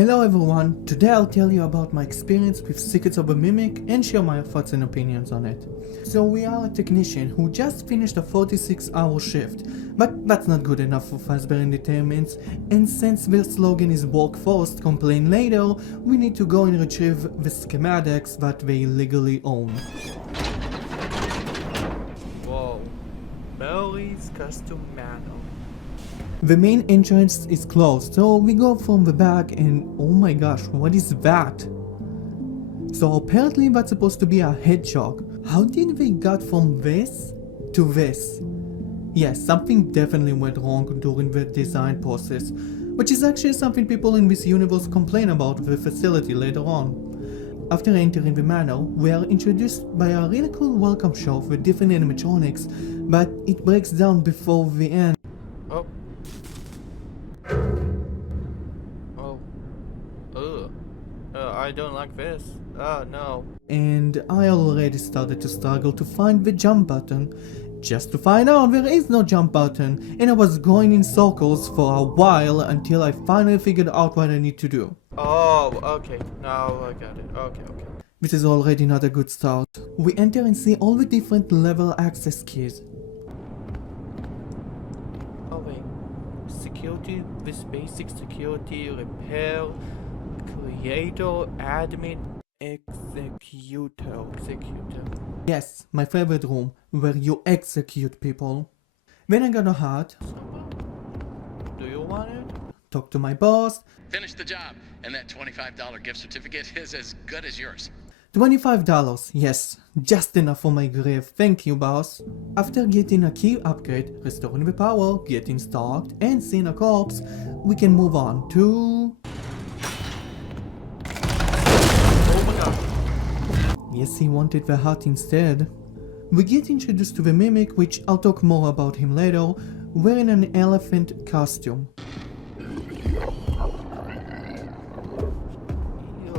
Hello everyone, today I'll tell you about my experience with Secrets of a Mimic and share my thoughts and opinions on it. So we are a technician who just finished a 46-hour shift, but that's not good enough for Fazbear Entertainment, and since their slogan is work first, complain later, we need to go and retrieve the schematics that they legally own. Whoa, Belly's custom manual. The main entrance is closed, so we go from the back and oh my gosh, what is that? So apparently that's supposed to be a hedgehog. How did they got from this to this? Yes, something definitely went wrong during the design process, which is actually something people in this universe complain about the facility later on. After entering the manor, we are introduced by a really cool welcome show with different animatronics, but it breaks down before the end. Oh. I don't like this. No. And I already started to struggle to find the jump button, just to find out there is no jump button, and I was going in circles for a while until I finally figured out what I need to do. Oh, okay. Now I got it. Okay. This is already not a good start. We enter and see all the different level access keys. Oh wait. Security, this basic security, repair, creator, admin, executor. Yes, my favorite room, where you execute people. Then I got a heart. Do you want it? Talk to my boss. Finish the job, and that $25 gift certificate is as good as yours. $25, yes, just enough for my grave, thank you boss. After getting a key upgrade, restoring the power, getting stocked, and seeing a corpse, we can move on to... Oh my god. Yes, he wanted the heart instead. We get introduced to the Mimic, which I'll talk more about him later, wearing an elephant costume. Ew,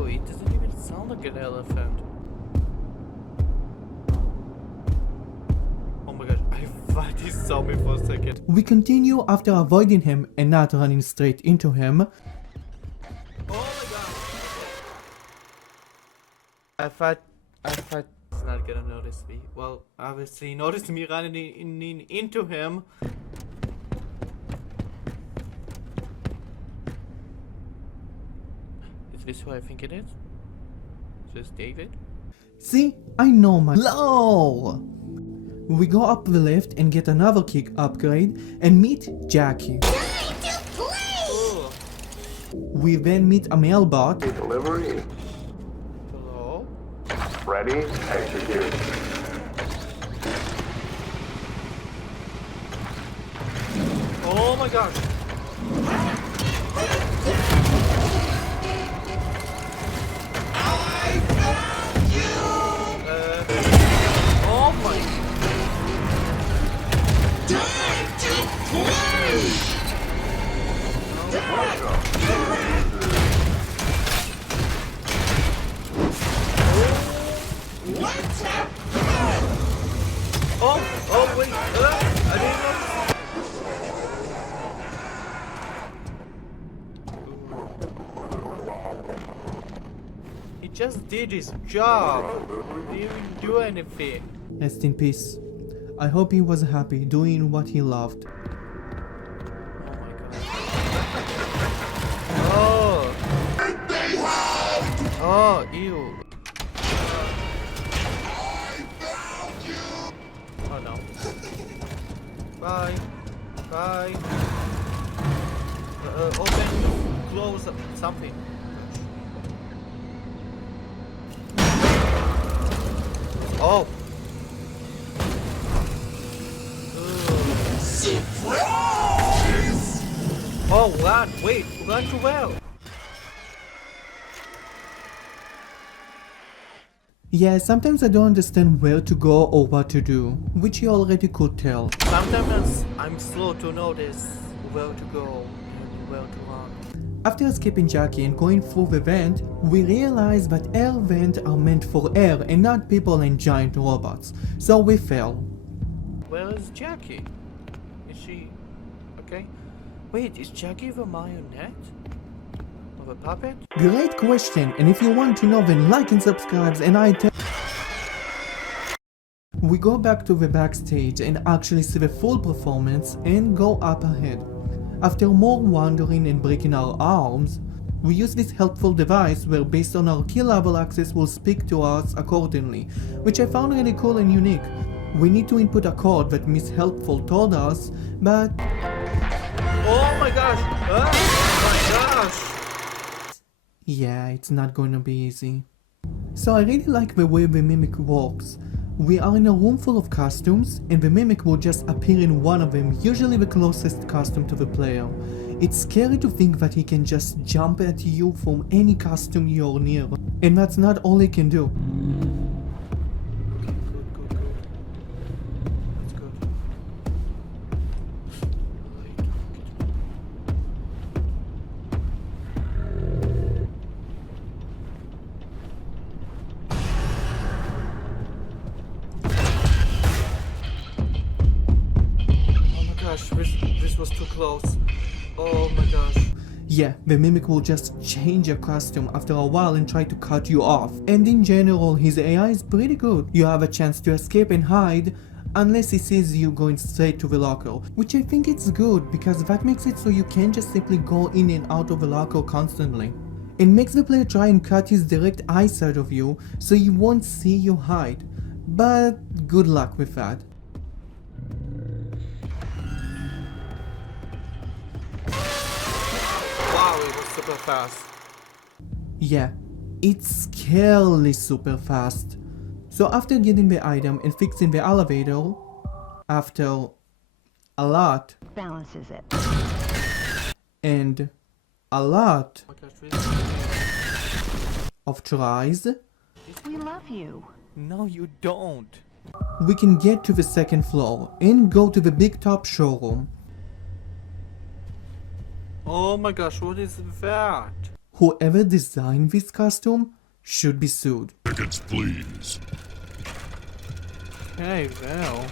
it doesn't even sound like an elephant. Oh my gosh, I thought he saw me for a second. We continue after avoiding him and not running straight into him. Oh my god! I thought he's not gonna notice me. Well, obviously he noticed me running into him. Is this who I think it is? Is this David? See, I know my low. We go up the lift and get another kick upgrade and meet Jackie. Oh. We then meet a mailbot. Delivery. Hello? Freddy, execute. Oh my god! Oh my! Oh wait! I didn't know. He just did his job. He didn't even do anything. Rest in peace. I hope he was happy doing what he loved. Oh my god. Oh, ew. Oh no. Bye. Bye. Open, close, something. Oh. Surprise! Oh, run! Wait, run too well. Yeah, sometimes I don't understand where to go or what to do, which you already could tell. Sometimes I'm slow to notice where to go and where to run. After escaping Jackie and going through the vent, we realize that air vents are meant for air and not people and giant robots, so we fell. Where is Jackie? Is she okay? Wait, is Jackie the marionette? Of a puppet? Great question, and if you want to know then like and subscribe and I tell. We go back to the backstage and actually see the full performance and go up ahead. After more wandering and breaking our arms, we use this helpful device where based on our key level access will speak to us accordingly, which I found really cool and unique. We need to input a code that Miss Helpful told us, but Oh my gosh! Oh my gosh! yeah, it's not going to be easy. So I really like the way the mimic works. We are in a room full of costumes and the mimic will just appear in one of them, usually the closest costume to the player. It's scary to think that he can just jump at you from any costume you're near, and that's not all he can do. Good. That's good. Oh my gosh, this was too close. Oh my gosh. Yeah, the mimic will just change your costume after a while and try to cut you off. And in general, his AI is pretty good. You have a chance to escape and hide, unless he sees you going straight to the locker, which I think it's good because that makes it so you can't just simply go in and out of the locker constantly. It makes the player try and cut his direct eyesight of you so he won't see you hide. But good luck with that. Wow, it was super fast. Yeah, it's scarily super fast. So after getting the item and fixing the elevator, after a lot Balances it. and a lot Oh my gosh, really? of tries, We love you. No, you don't. we can get to the second floor and go to the big top showroom. Oh my gosh, what is that? Whoever designed this costume should be sued. Tickets, please. Hey, well.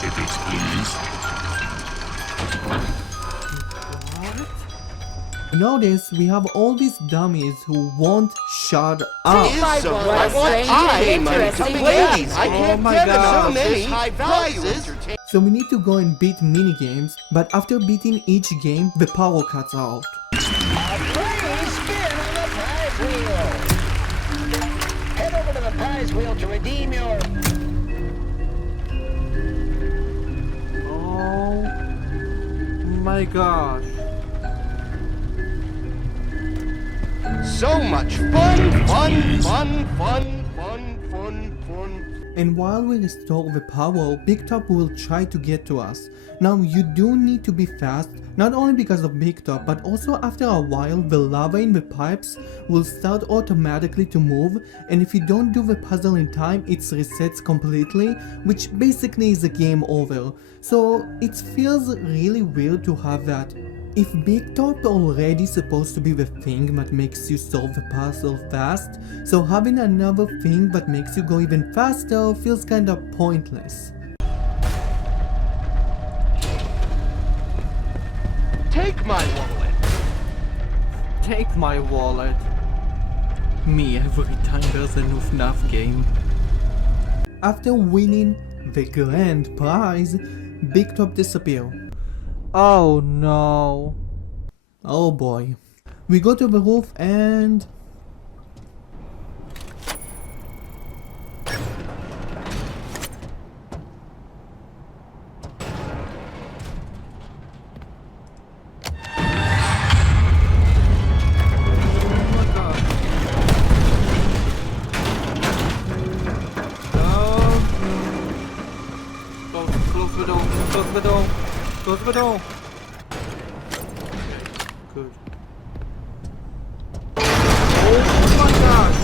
Tickets, please. What? Notice we have all these dummies who won't shut up. So I want time coming in. I Oh can't my get God. so many high prices. So we need to go and beat minigames, but after beating each game, the power cuts out. Please spin on the prize wheel. Head over to the prize wheel to redeem your. Oh my gosh. So much fun. And while we restore the power, Big Top will try to get to us. Now you do need to be fast, not only because of Big Top, but also after a while the lava in the pipes will start automatically to move, and if you don't do the puzzle in time it resets completely, which basically is a game over. So it feels really weird to have that. If Big Top already supposed to be the thing that makes you solve the puzzle fast, so having another thing that makes you go even faster feels kinda pointless. Take my wallet. Take my wallet. Me every time there's a new Fnaf game. After winning the grand prize, Big Top disappears. Oh no. Oh boy. We go to the roof and... Close the door. Close the door. Close the door. Good. Oh my gosh.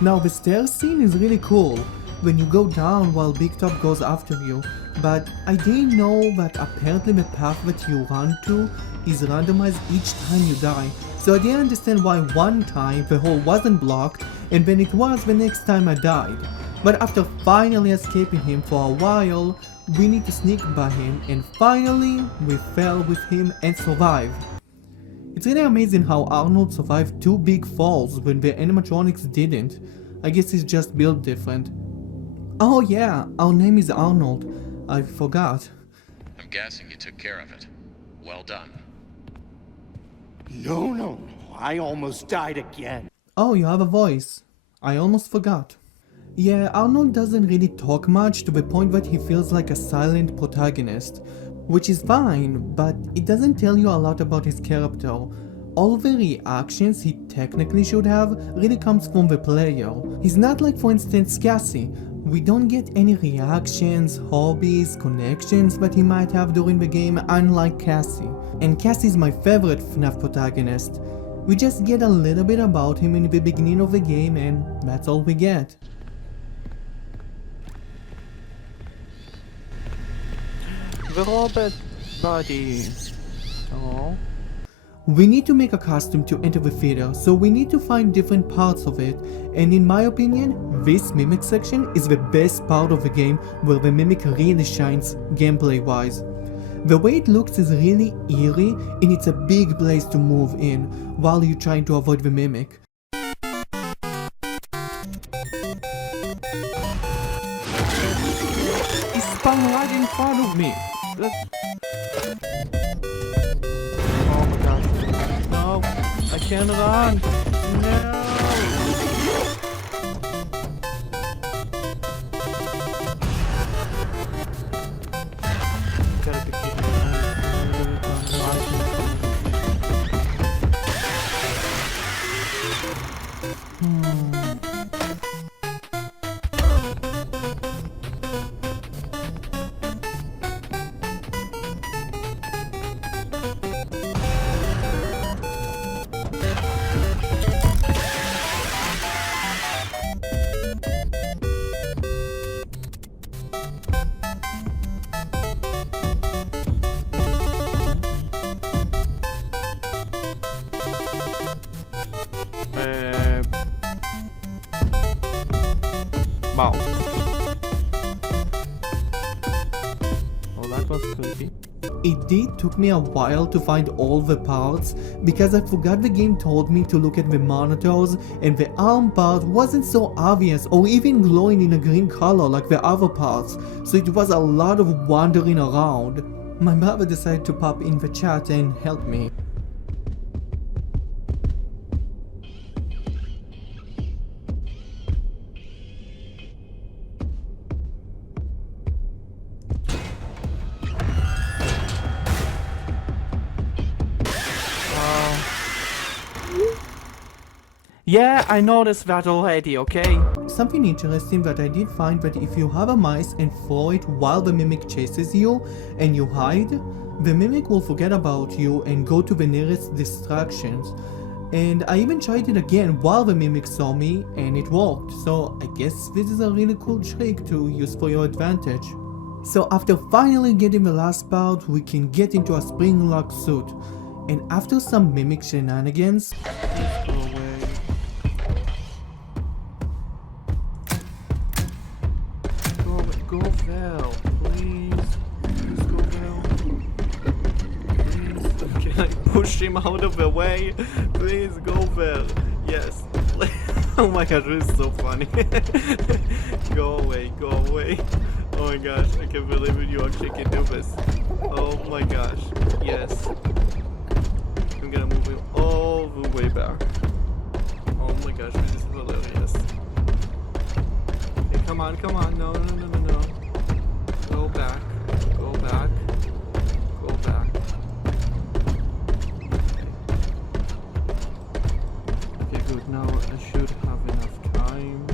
Now the stairs scene is really cool when you go down while Big Top goes after you, but I didn't know that apparently the path that you run to is randomized each time you die. So I didn't understand why one time the hole wasn't blocked and then it was the next time I died. But after finally escaping him for a while, We need to sneak by him, and finally, we fell with him and survived. It's really amazing how Arnold survived 2 big falls when the animatronics didn't. I guess he's just built different. Oh yeah, our name is Arnold. I forgot. I'm guessing you took care of it. Well done. No. I almost died again. Oh, you have a voice. I almost forgot. Yeah, Arnold doesn't really talk much to the point that he feels like a silent protagonist, which is fine, but it doesn't tell you a lot about his character. All the reactions he technically should have really comes from the player. He's not like, for instance, Cassie. We don't get any reactions, hobbies, connections that he might have during the game, unlike Cassie. And Cassie's my favorite Fnaf protagonist. We just get a little bit about him in the beginning of the game, and that's all we get. The robot body. Oh. We need to make a costume to enter the theater, so we need to find different parts of it, and in my opinion, this mimic section is the best part of the game where the mimic really shines gameplay wise. The way it looks is really eerie, and it's a big place to move in while you're trying to avoid the mimic. He spun right in front of me. Oh my gosh. No, I can't run. No. Gotta be kidding me. Wow. Oh, that was creepy. It did took me a while to find all the parts, because I forgot the game told me to look at the monitors, and the arm part wasn't so obvious or even glowing in a green color like the other parts, so it was a lot of wandering around. My brother decided to pop in the chat and help me. Yeah, I noticed that already, okay? Something interesting that I did find that if you have a mice and throw it while the mimic chases you and you hide, the mimic will forget about you and go to the nearest distractions. And I even tried it again while the mimic saw me and it worked, so I guess this is a really cool trick to use for your advantage. So after finally getting the last part, we can get into a spring lock suit. And after some mimic shenanigans, Go Val, please. Please go Val. Please. Can I push him out of the way? Please go Val. Yes. Oh my gosh, this is so funny. Go away, go away. Oh my gosh, I can't believe it. You actually can do this. Oh my gosh. Yes. I'm gonna move him all the way back. Oh my gosh, this is hilarious. Come on, come on. No. Go back. Go back. Go back. Okay, good. Now I should have enough time.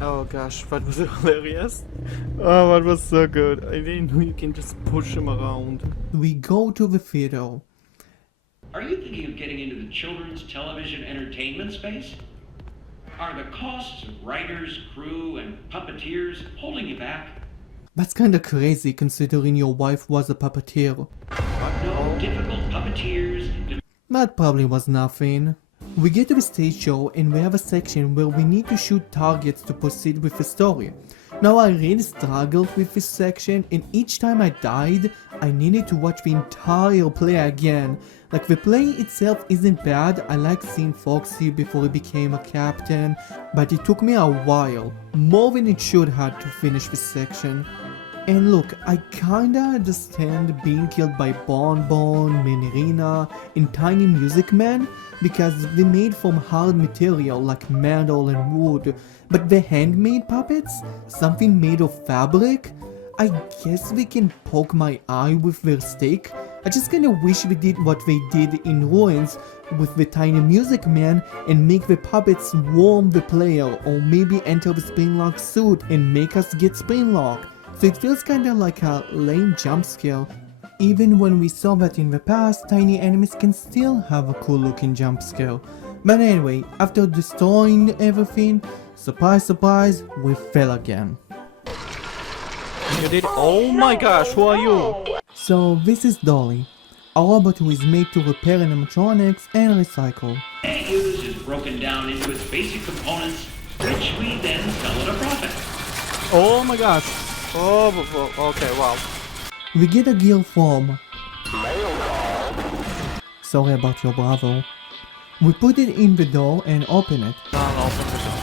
Oh gosh, that was hilarious. Oh, that was so good. I didn't know you can just push him around. we go to the theater. Are you thinking of getting into the children's television entertainment space? Are the costs of writers, crew, and puppeteers holding you back? That's kinda crazy considering your wife was a puppeteer. No difficult puppeteers. That probably was nothing. We get to the stage show and we have a section where we need to shoot targets to proceed with the story. Now I really struggled with this section, and each time I died, I needed to watch the entire play again. Like, the play itself isn't bad, I like seeing Foxy before he became a captain, but it took me a while, more than it should have, to finish this section. And look, I kinda understand being killed by Bonbon, Minerina, and Tiny Music Man, because they're made from hard material like metal and wood, but the handmade puppets, something made of fabric, I guess they can poke my eye with their stake. I just kinda wish they did what they did in Ruins with the Tiny Music Man and make the puppets warm the player, or maybe enter the Springlock suit and make us get Springlock. So it feels kinda like a lame jump scare. Even when we saw that in the past, tiny enemies can still have a cool looking jump scare. But anyway, after destroying everything, surprise surprise, we fell again. You did? Oh my gosh, who are you? So this is Dolly, a robot who is made to repair animatronics and recycle. Any news is broken down into its basic components, which we then sell at a profit. Oh my gosh. Oh, okay, wow. We get a gear from... Sorry about your bravo. We put it in the door and open it. I'll open the door.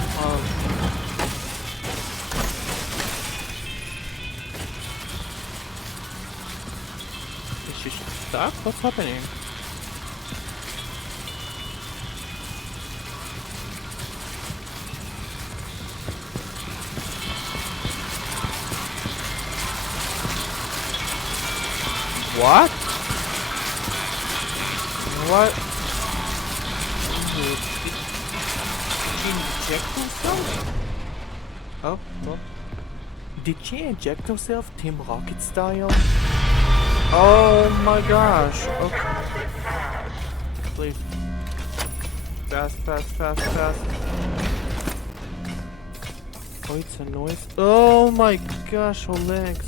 Is she stuck? What's happening? What? What? Did she inject herself? Oh, well. Did she inject herself Team Rocket style? Oh my gosh. Okay. Please. Fast, fast, fast, fast. Oh, it's a noise. Oh my gosh, her legs.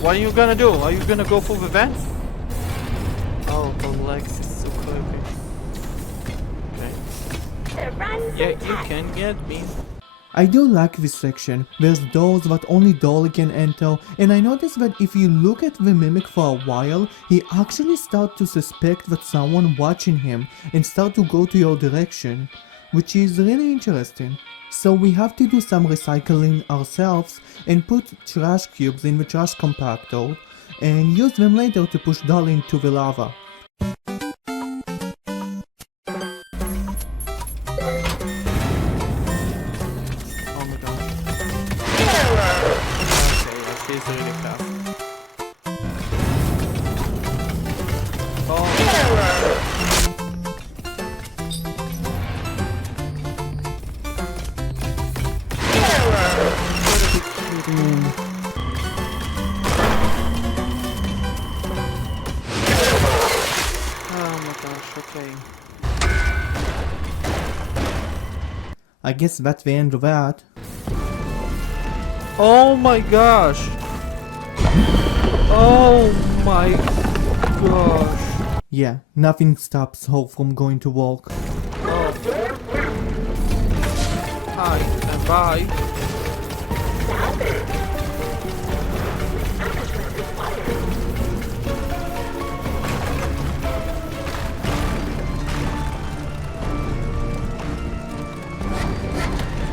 What are you gonna do? Are you gonna go for the vents? Oh, the legs is so creepy. Okay. Yeah, you can get me. I do like this section. There's doors that only Dolly can enter, and I noticed that if you look at the mimic for a while, he actually starts to suspect that someone watching him and start to go to your direction, which is really interesting. So we have to do some recycling ourselves and put trash cubes in the trash compactor and use them later to push Dolly into the lava. Oh my gosh. Okay, yeah, she's really fast. Oh. Okay. I guess that's the end of that. Oh my gosh! Oh my gosh! Yeah, nothing stops her from going to work. Oh. Hi and bye.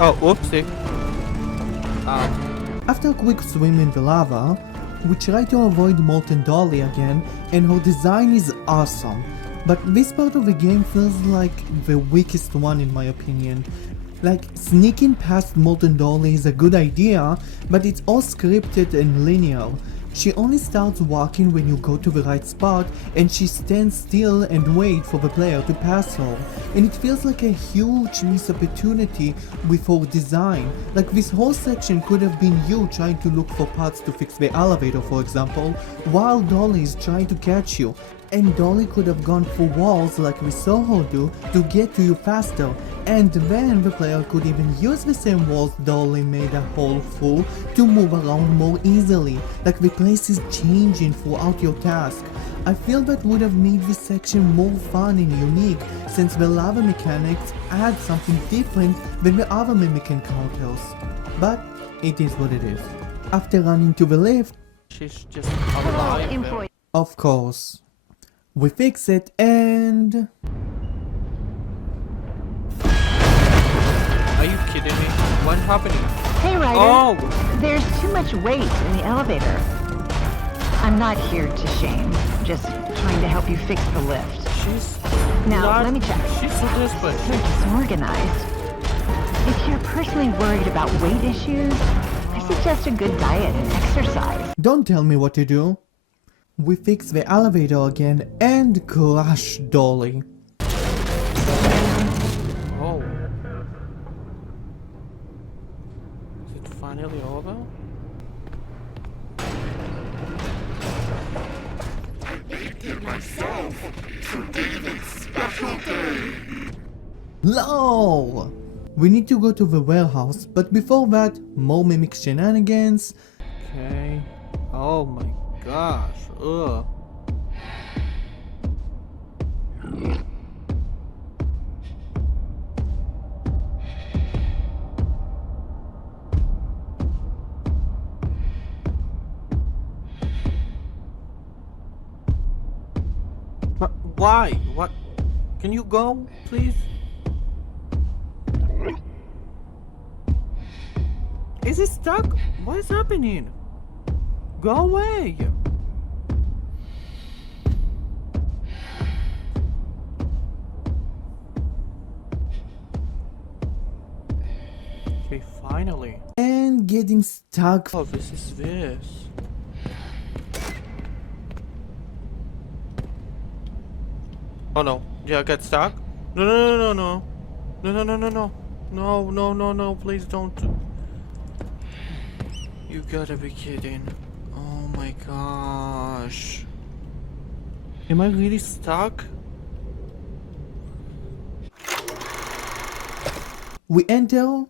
Oh, whoopsie. After a quick swim in the lava, we try to avoid Molten Dolly again, and her design is awesome. But this part of the game feels like the weakest one in my opinion. Like, sneaking past Molten Dolly is a good idea, but it's all scripted and linear. She only starts walking when you go to the right spot, and she stands still and waits for the player to pass her. And it feels like a huge missed opportunity with her design. Like, this whole section could have been you trying to look for parts to fix the elevator, for example, while Dolly is trying to catch you. and Dolly could have gone through walls like we saw her do to get to you faster, and then the player could even use the same walls Dolly made a hole through to move around more easily, like the place is changing throughout your task. I feel that would have made this section more fun and unique, since the lava mechanics add something different than the other mimic encounters. But it is what it is. After running to the lift, She's just alive. Employee. of course, we fix it and... Are you kidding me? What's happening? Hey, Ryder. Oh! There's too much weight in the elevator. I'm not here to shame. Just trying to help you fix the lift. She's Now, not- let me check. She's so desperate. So disorganized. If you're personally worried about weight issues, I suggest a good diet and exercise. Don't tell me what to do. We fix the elevator again and crush Dolly. Oh. Is it finally over? No! We need to go to the warehouse, but before that, more mimic shenanigans. Okay. Oh my gosh. Ugh. But why? What? Can you go, please? Is it stuck? What is happening? Go away! Okay, finally. And getting stuck. Oh, this is this. Oh no. Yeah, get stuck? No, no, no, no, no. No, no, no, no, no. No, no, no, no, please don't. You gotta be kidding. Oh my gosh. Am I really stuck? We enter.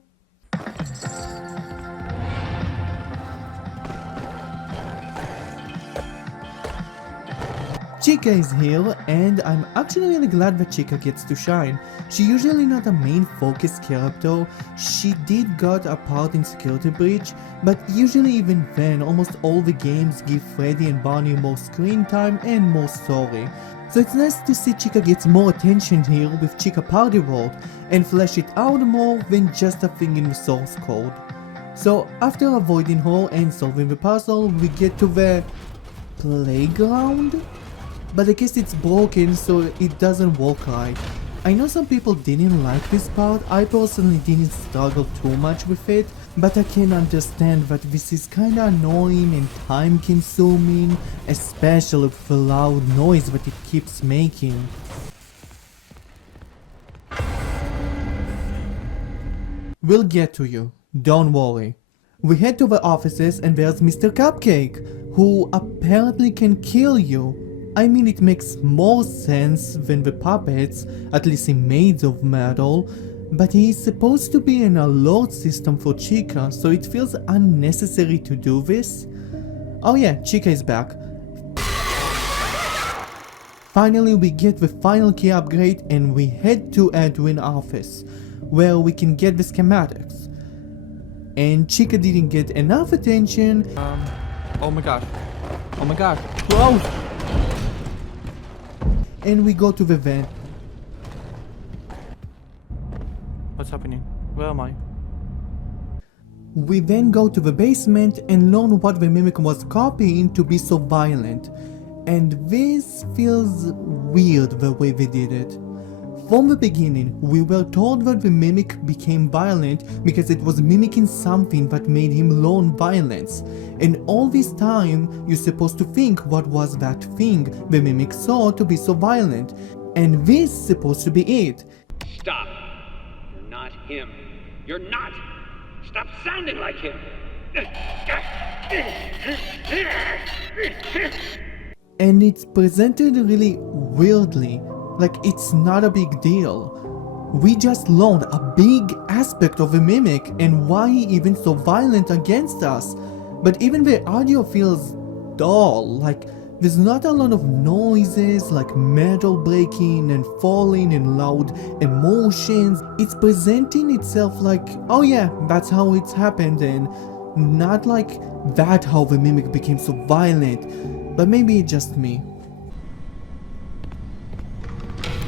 Chica is here, and I'm actually really glad that Chica gets to shine. She usually not a main focus character. She did got a part in Security Breach, but usually even then, almost all the games give Freddy and Barney more screen time and more story. So it's nice to see Chica gets more attention here with Chica Party World, and flesh it out more than just a thing in the source code. So after avoiding her and solving the puzzle, we get to the playground? But I guess it's broken, so it doesn't work right. I know some people didn't like this part. I personally didn't struggle too much with it, but I can understand that this is kinda annoying and time consuming, especially with the loud noise that it keeps making. We'll get to you, don't worry. We head to the offices and there's Mr. Cupcake, who apparently can kill you. I mean, it makes more sense than the puppets, at least in Maids of Metal, but he is supposed to be an alert system for Chica, so it feels unnecessary to do this. Oh yeah, Chica is back. Finally, we get the final key upgrade and we head to Edwin's office, where we can get the schematics. And Chica didn't get enough attention. Oh my gosh. Oh my gosh. Close! And we go to the vent. What's happening? Where am I? We then go to the basement and learn what the mimic was copying to be so violent. And this feels weird the way they did it. From the beginning, we were told that the mimic became violent because it was mimicking something that made him learn violence. And all this time, you're supposed to think what was that thing the mimic saw to be so violent. And this is supposed to be it. Stop. You're not him. You're not. Stop sounding like him. and it's presented really weirdly, like it's not a big deal. We just learned a big aspect of a mimic and why he even so violent against us. But even the audio feels dull, like there's not a lot of noises like metal breaking and falling and loud emotions. It's presenting itself like, oh yeah, that's how it's happened, and not like that how the mimic became so violent. But maybe it's just me.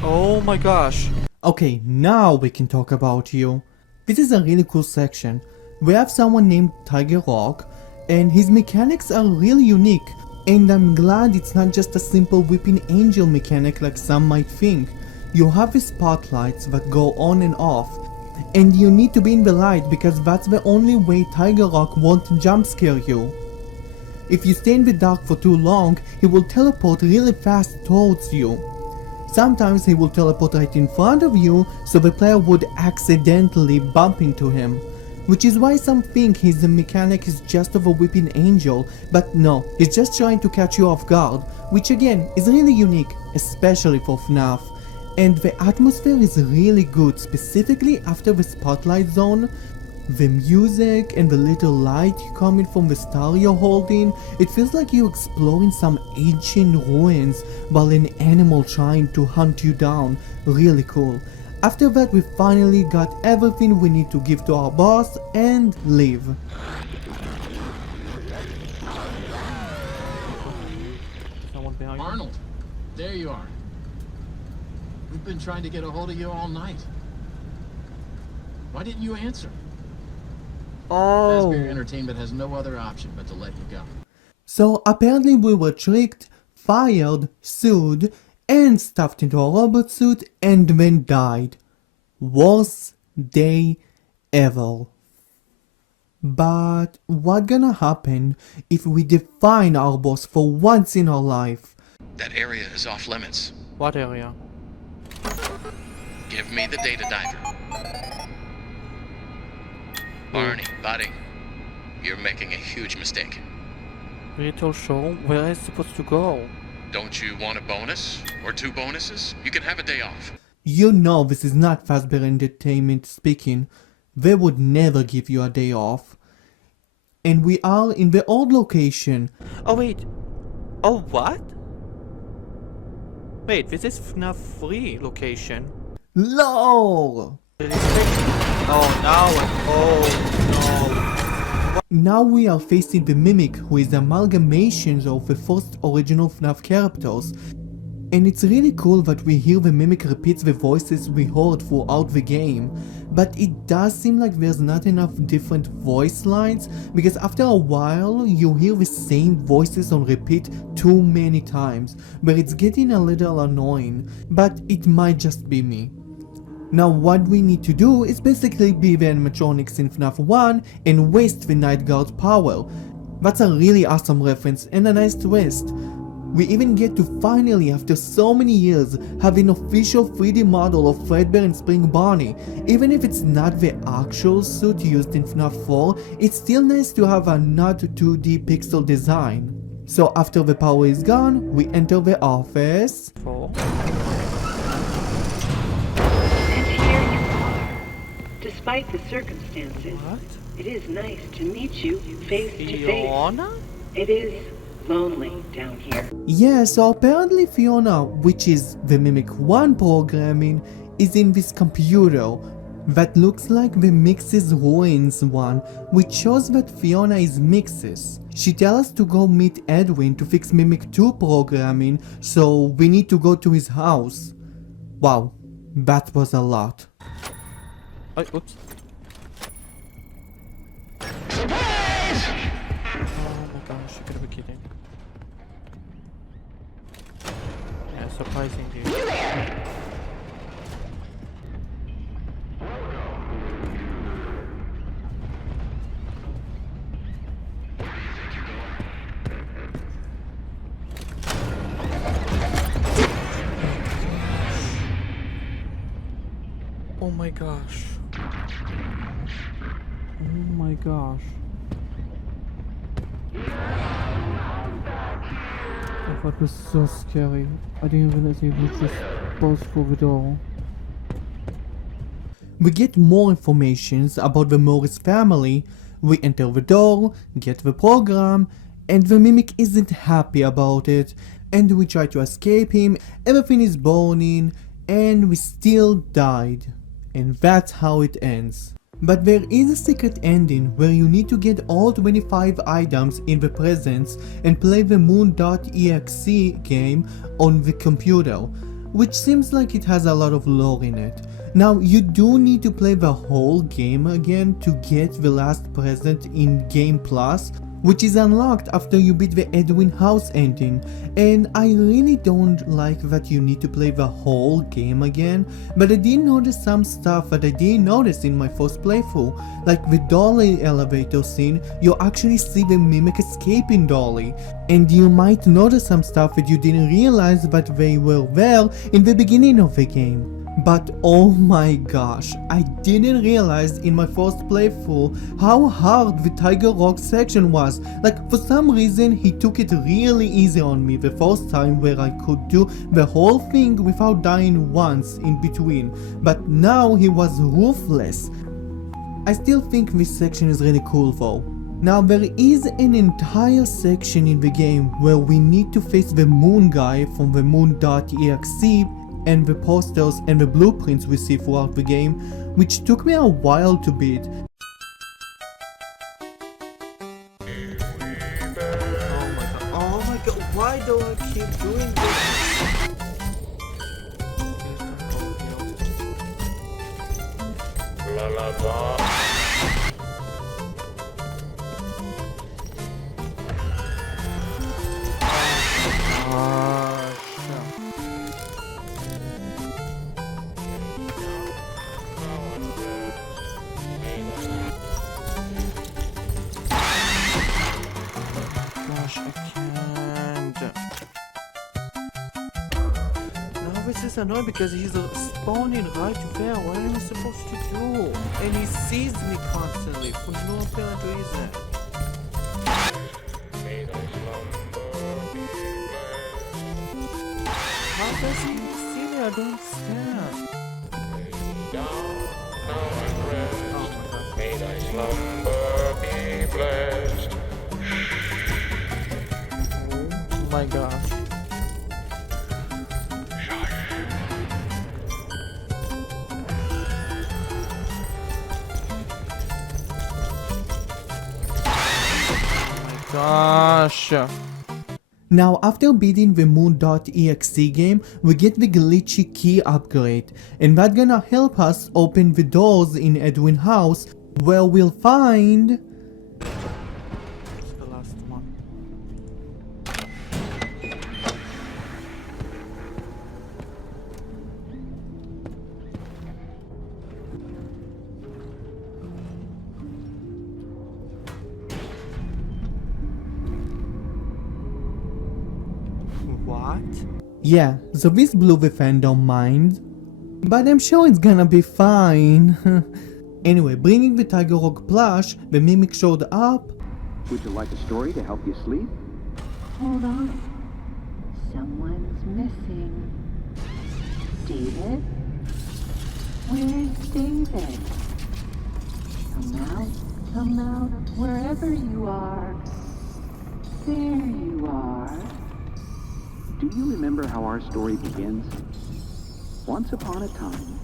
Oh my gosh. Okay, now we can talk about you. This is a really cool section. We have someone named Tiger Rock, and his mechanics are really unique. And I'm glad it's not just a simple whipping angel mechanic like some might think. You have the spotlights that go on and off, and you need to be in the light because that's the only way Tiger Rock won't jump scare you. If you stay in the dark for too long, he will teleport really fast towards you. Sometimes he will teleport right in front of you, so the player would accidentally bump into him. Which is why some think his mechanic is just of a whipping angel, but no, he's just trying to catch you off guard, which again is really unique, especially for Fnaf. And the atmosphere is really good, specifically after the spotlight zone. The music and the little light coming from the star you're holding, it feels like you're exploring some ancient ruins while an animal trying to hunt you down. Really cool. After that, we finally got everything we need to give to our boss and leave. Someone behind you? Arnold, there you are. We've been trying to get a hold of you all night. Why didn't you answer? Fazbear Entertainment has no other option but to let you go. So apparently we were tricked, fired, sued, and stuffed into a robot suit and then died. Worst day ever. But what gonna happen if we define our boss for once in our life? That area is off limits. What area? Give me the data diver. Barney, buddy, you're making a huge mistake. Ritual show? Where is supposed to go? Don't you want a bonus? Or 2 bonuses? You can have a day off. You know this is not Fazbear Entertainment speaking. They would never give you a day off. And we are in the old location. Oh wait. Oh what? Wait, this is FNAF 3 location. LOL! Oh now. Oh Now we are facing the Mimic, who is amalgamations of the first original FNAF characters. And it's really cool that we hear the Mimic repeats the voices we heard throughout the game. But it does seem like there's not enough different voice lines, because after a while you hear the same voices on repeat too many times, where it's getting a little annoying, but it might just be me. Now what we need to do is basically be the animatronics in FNAF 1 and waste the Night Guard's power. That's a really awesome reference and a nice twist. We even get to finally, after so many years, have an official 3D model of Fredbear and Spring Bonnie. Even if it's not the actual suit used in FNAF 4, it's still nice to have a not 2D pixel design. So after the power is gone, we enter the office. no. And here you are. Despite the circumstances, What? it is nice to meet you face to face. Fiona? It is lonely down here. Yeah, so apparently Fiona, which is the Mimic 1 programming, is in this computer that looks like the Mixes Ruins one, which shows that Fiona is Mixes. She tells us to go meet Edwin to fix Mimic 2 programming, so we need to go to his house. Wow, that was a lot. Oh, oops. Oh my gosh, you gotta be kidding. Yeah, surprisingly. Oh my gosh. Oh my gosh. That was so scary. I didn't realize it was just both for the door. We get more informations about the Morris family. We enter the door, get the program, and the mimic isn't happy about it, and we try to escape him, everything is burning, and we still died. And that's how it ends. But there is a secret ending where you need to get all 25 items in the presents and play the moon.exe game on the computer, which seems like it has a lot of lore in it. Now you do need to play the whole game again to get the last present in Game Plus, which is unlocked after you beat the Edwin House ending, and I really don't like that you need to play the whole game again, but I did notice some stuff that I didn't notice in my first playthrough, like the dollie elevator scene. You actually see the mimic escaping dollie, and you might notice some stuff that you didn't realize that they were there in the beginning of the game. But oh my gosh, I didn't realize in my first playthrough how hard the Tiger Rock section was. Like, for some reason he took it really easy on me the first time, where I could do the whole thing without dying once in between, but now he was ruthless. I still think this section is really cool though. Now there is an entire section in the game where we need to face the moon guy from the moon.exe and the posters and the blueprints we see throughout the game, which took me a while to beat. Oh my god, why do I keep doing this? This is annoying because he's spawning right there. What am I supposed to do? And he sees me constantly for no apparent reason. How does he see me? I don't understand. May thy slumber be blessed. Oh my gosh. Gosh. Now after beating the moon.exe game, we get the glitchy key upgrade, and that's gonna help us open the doors in Edwin House, where we'll find... It's the last one. What? Yeah, so this blew the fandom mind, but I'm sure it's gonna be fine. Anyway, bringing the Tiger Rock plush, the mimic showed up. Would you like a story to help you sleep? Hold on. Someone's missing. David? Where's David? Come out, wherever you are. There you are. Do you remember how our story begins? Once upon a time.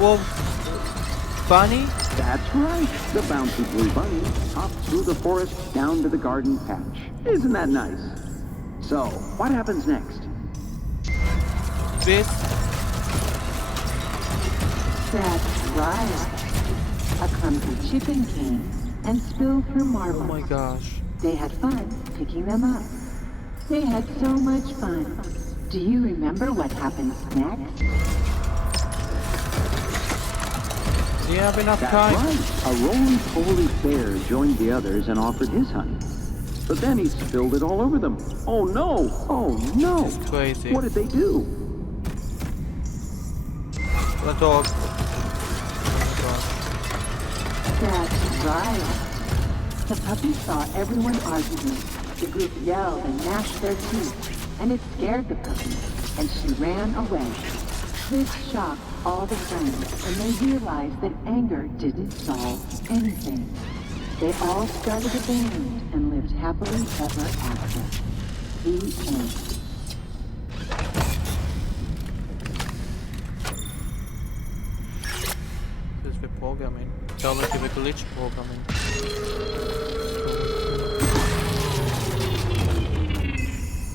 Whoa. Bunny? That's right. The bouncy blue bunny hopped through the forest down to the garden patch. Isn't that nice? So, what happens next? This? That's right. A clumsy chicken came and spilled her marbles. Oh my gosh. They had fun picking them up. They had so much fun. Do you remember what happens next? Do you have enough That's time? right. A roly-poly bear joined the others and offered his honey. But then he spilled it all over them. Oh no! Oh no! It's crazy. What did they do? The dog. That's right. The puppy saw everyone arguing, The group yelled and gnashed their teeth, and it scared the puppy, and she ran away. This shocked all the friends, and they realized that anger didn't solve anything. They all started a band and lived happily ever after. The end. This is the programming. Tell me the glitch programming.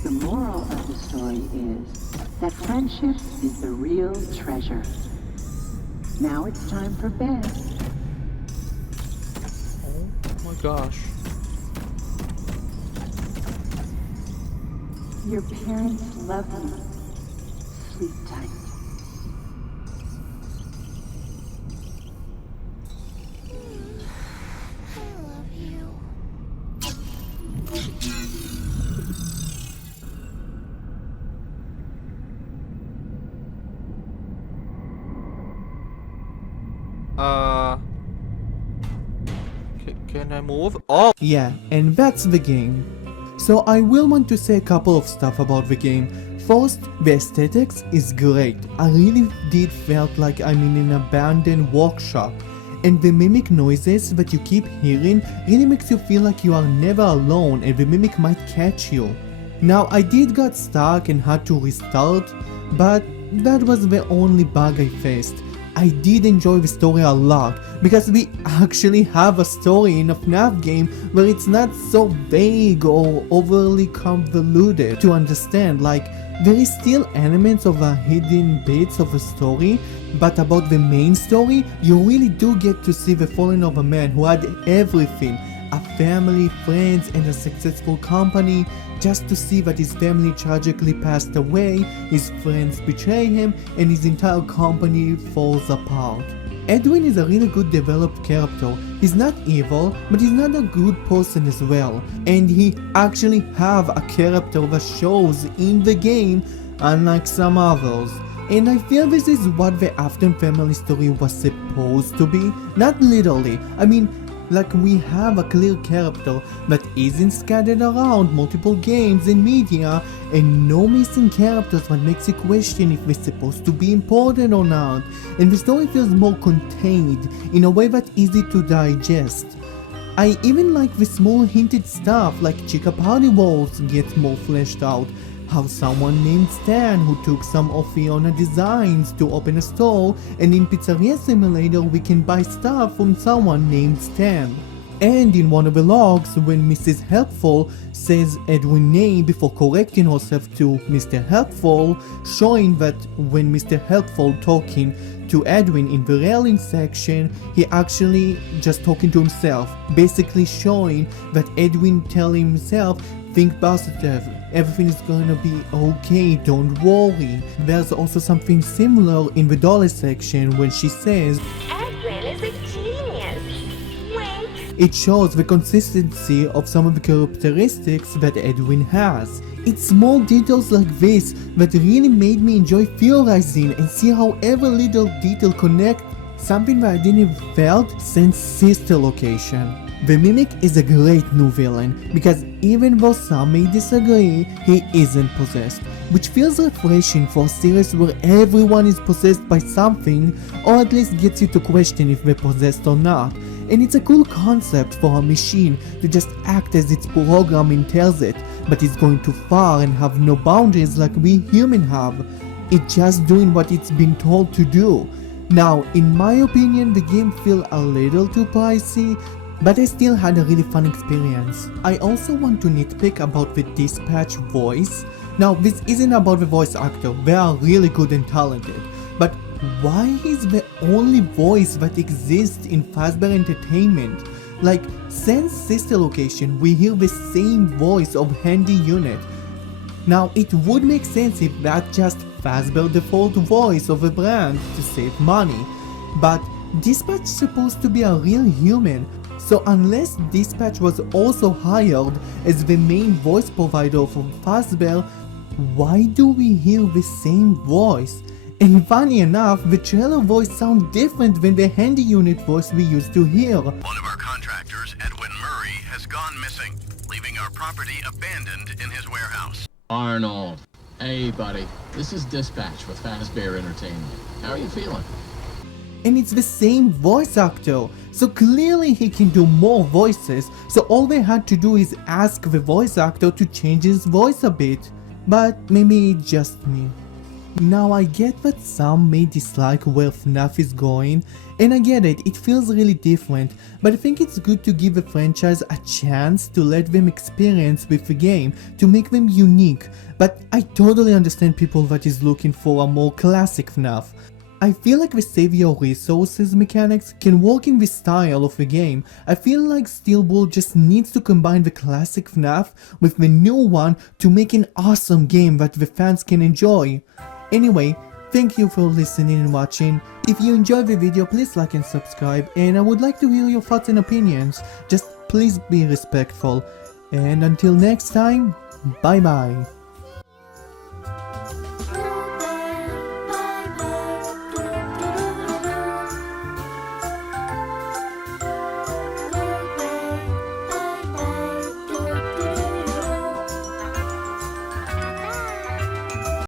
The moral of the story is that friendship is the real treasure. Now it's time for bed. Oh my gosh. Your parents love you. Sleep tight. Can I move? Oh! Yeah, and that's the game. So I will want to say a couple of stuff about the game. First, the aesthetics is great. I really did felt like I'm in an abandoned workshop. And the mimic noises that you keep hearing really makes you feel like you are never alone and the mimic might catch you. Now I did got stuck and had to restart, but that was the only bug I faced. I did enjoy the story a lot, because we actually have a story in a Fnaf game where it's not so vague or overly convoluted to understand. Like, there is still elements of hidden bits of a story, but about the main story, you really do get to see the falling of a man who had everything. A family, friends, and a successful company, just to see that his family tragically passed away, his friends betray him, and his entire company falls apart. Edwin is a really good developed character. He's not evil, but he's not a good person as well. And he actually have a character that shows in the game, unlike some others. And I feel this is what the Afton family story was supposed to be. Not literally, I mean, like we have a clear character that isn't scattered around multiple games and media, and no missing characters that makes you question if they're supposed to be important or not, and the story feels more contained in a way that's easy to digest. I even like the small hinted stuff like chica party walls get more fleshed out, how someone named Stan who took some of Fiona designs to open a store, and in Pizzeria Simulator we can buy stuff from someone named Stan. And in one of the logs, when Mrs. Helpful says Edwin's name before correcting herself to Mr. Helpful, showing that when Mr. Helpful talking to Edwin in the railing section, he actually just talking to himself, basically showing that Edwin telling himself, think positive, everything is gonna be okay, don't worry. There's also something similar in the dolly section when she says, Edwin is a genius. Wink. It shows the consistency of some of the characteristics that Edwin has. It's small details like this that really made me enjoy theorizing and see how every little detail connect, something that I didn't felt since Sister Location. The Mimic is a great new villain, because even though some may disagree, he isn't possessed, which feels refreshing for a series where everyone is possessed by something, or at least gets you to question if they're possessed or not. And it's a cool concept for a machine to just act as its programming tells it, but it's going too far and have no boundaries like we humans have. It's just doing what it's been told to do. Now, in my opinion, the game feels a little too pricey, but I still had a really fun experience. I also want to nitpick about the dispatch voice. Now, this isn't about the voice actor, they are really good and talented, but why is the only voice that exists in Fazbear Entertainment? Like, since Sister Location, we hear the same voice of Handy Unit. Now, it would make sense if that's just Fazbear default voice of a brand to save money, but Dispatch is supposed to be a real human. So unless Dispatch was also hired as the main voice provider for Fazbear, why do we hear the same voice? And funny enough, the trailer voice sounds different than the Handy Unit voice we used to hear. One of our contractors, Edwin Murray, has gone missing, leaving our property abandoned in his warehouse. Arnold. Hey, buddy. This is Dispatch with Fazbear Entertainment. How are you feeling? And it's the same voice actor, so clearly he can do more voices, so all they had to do is ask the voice actor to change his voice a bit. But maybe it's just me. Now I get that some may dislike where Fnaf is going, and I get it, it feels really different, but I think it's good to give the franchise a chance to let them experience with the game, to make them unique, but I totally understand people that is looking for a more classic Fnaf. I feel like the save your resources mechanics can work in the style of the game. I feel like Steelball just needs to combine the classic Fnaf with the new one to make an awesome game that the fans can enjoy. Anyway, thank you for listening and watching. If you enjoyed the video, please like and subscribe, and I would like to hear your thoughts and opinions. Just please be respectful. And until next time, bye bye.